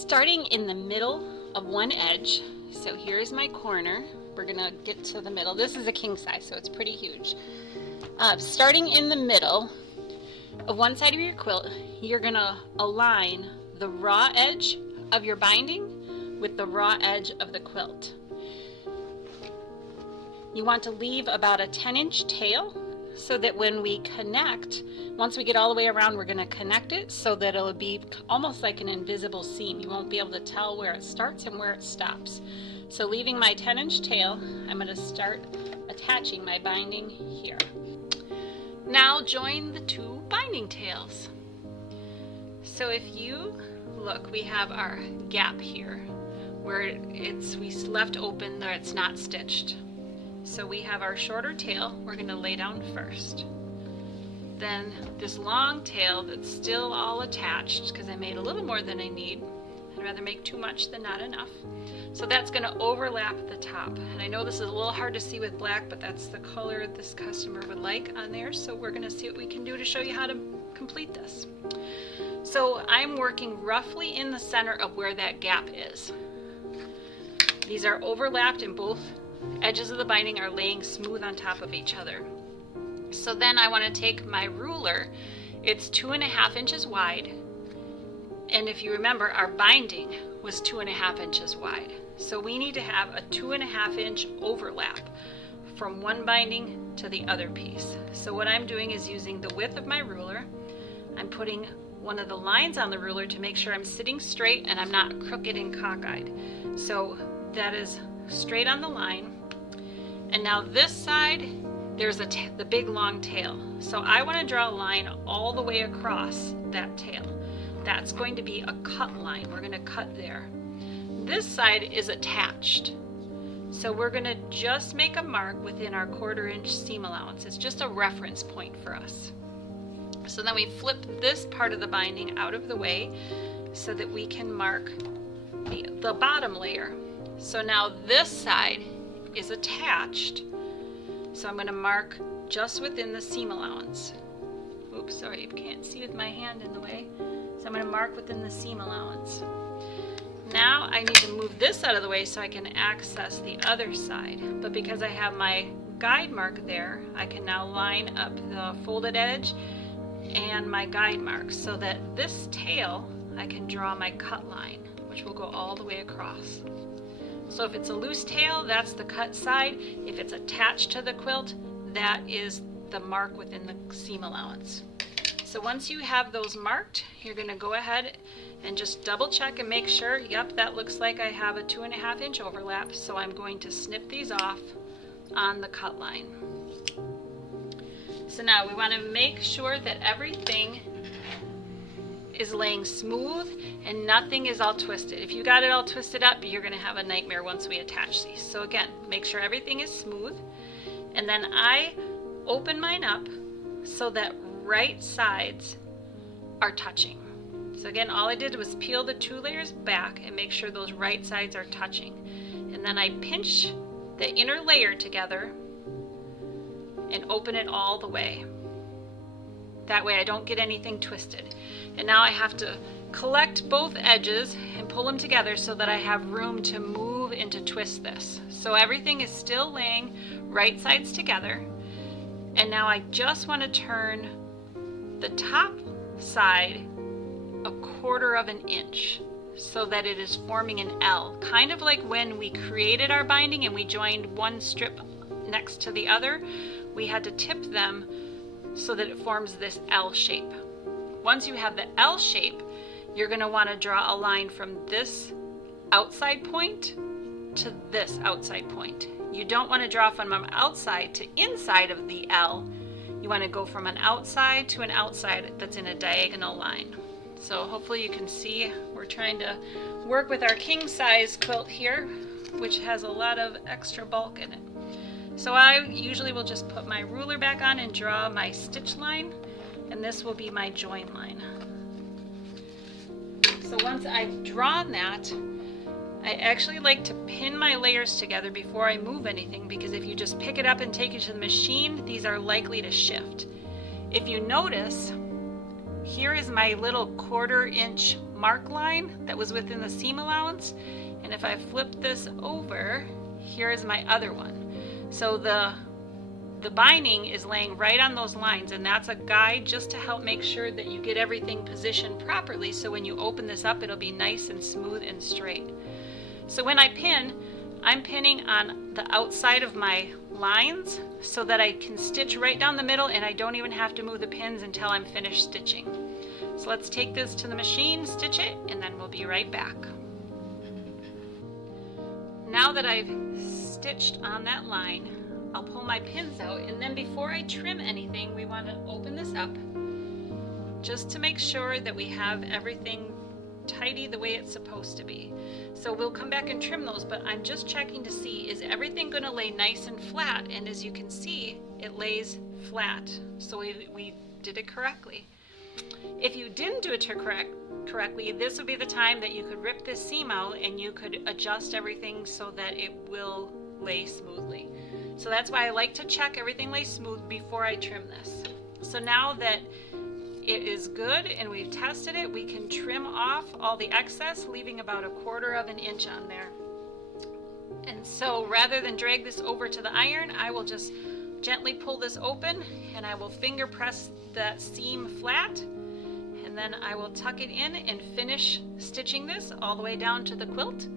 Starting in the middle of one edge, so here's my corner. We're gonna get to the middle. This is a king size, so it's pretty huge. Starting in the middle of one side of your quilt, you're gonna align the raw edge of your binding with the raw edge of the quilt. You want to leave about a 10-inch tail so that when we connect, once we get all the way around, we're going to connect it so that it'll be almost like an invisible seam. You won't be able to tell where it starts and where it stops. So leaving my 10-inch tail, I'm going to start attaching my binding here. Now join the two binding tails. So if you look, we have our gap here where we left open there, it's not stitched. So we have our shorter tail we're going to lay down first. Then this long tail that's still all attached, because I made a little more than I need. I'd rather make too much than not enough. So that's going to overlap the top. And I know this is a little hard to see with black, but that's the color this customer would like on there. So we're going to see what we can do to show you how to complete this. So I'm working roughly in the center of where that gap is. These are overlapped and both edges of the binding are laying smooth on top of each other. So then I want to take my ruler. It's 2.5 inches wide. And if you remember, our binding was 2.5 inches wide. So we need to have a 2.5 inch overlap from one binding to the other piece. So what I'm doing is using the width of my ruler. I'm putting one of the lines on the ruler to make sure I'm sitting straight and I'm not crooked and cockeyed. So that is straight on the line. And now this side, there's the big long tail. So I want to draw a line all the way across that tail. That's going to be a cut line. We're going to cut there. This side is attached. So we're going to just make a mark within our 1/4 inch seam allowance. It's just a reference point for us. So then we flip this part of the binding out of the way so that we can mark the bottom layer. So now this side is attached. So I'm going to mark just within the seam allowance. Oops, sorry, you can't see with my hand in the way. So I'm going to mark within the seam allowance. Now I need to move this out of the way so I can access the other side. But because I have my guide mark there, I can now line up the folded edge and my guide mark so that this tail, I can draw my cut line, which will go all the way across. So if it's a loose tail, that's the cut side. If it's attached to the quilt, that is the mark within the seam allowance. So once you have those marked, you're going to go ahead and just double check and make sure, yep, that looks like I have a 2.5 inch overlap. So I'm going to snip these off on the cut line. So now we want to make sure that everything is laying smooth and nothing is all twisted. If you got it all twisted up, you're going to have a nightmare once we attach these. So again, make sure everything is smooth. And then I open mine up so that right sides are touching. So again, all I did was peel the 2 layers back and make sure those right sides are touching. And then I pinch the inner layer together and open it all the way. That way I don't get anything twisted. And now I have to collect both edges and pull them together so that I have room to move and to twist this. So everything is still laying right sides together. And now I just want to turn the top side a 1/4 inch so that it is forming an L. Kind of like when we created our binding and we joined one strip next to the other, we had to tip them so that it forms this L shape. Once you have the L shape, you're going to want to draw a line from this outside point to this outside point. You don't want to draw from an outside to inside of the L. You want to go from an outside to an outside that's in a diagonal line. So hopefully you can see we're trying to work with our king size quilt here, which has a lot of extra bulk in it. So I usually will just put my ruler back on and draw my stitch line, and this will be my join line. So once I've drawn that, I actually like to pin my layers together before I move anything, because if you just pick it up and take it to the machine, these are likely to shift. If you notice, here is my little 1/4 inch mark line that was within the seam allowance, and if I flip this over, here is my other one. So the binding is laying right on those lines, and that's a guide just to help make sure that you get everything positioned properly, so when you open this up it'll be nice and smooth and straight. So when I pin, I'm pinning on the outside of my lines so that I can stitch right down the middle, and I don't even have to move the pins until I'm finished stitching. So let's take this to the machine, stitch it, and then we'll be right back. Now that I've stitched on that line, I'll pull my pins out, and then before I trim anything, we want to open this up just to make sure that we have everything tidy the way it's supposed to be. So we'll come back and trim those, but I'm just checking to see, is everything going to lay nice and flat? And as you can see, it lays flat. So we did it correctly. If you didn't do it correctly, this would be the time that you could rip this seam out and you could adjust everything so that it will lay smoothly. So that's why I like to check everything lays smooth before I trim this. So now that it is good and we've tested it, we can trim off all the excess, leaving about 1/4 of an inch on there. And so rather than drag this over to the iron, I will just gently pull this open, and I will finger press that seam flat, and then I will tuck it in and finish stitching this all the way down to the quilt.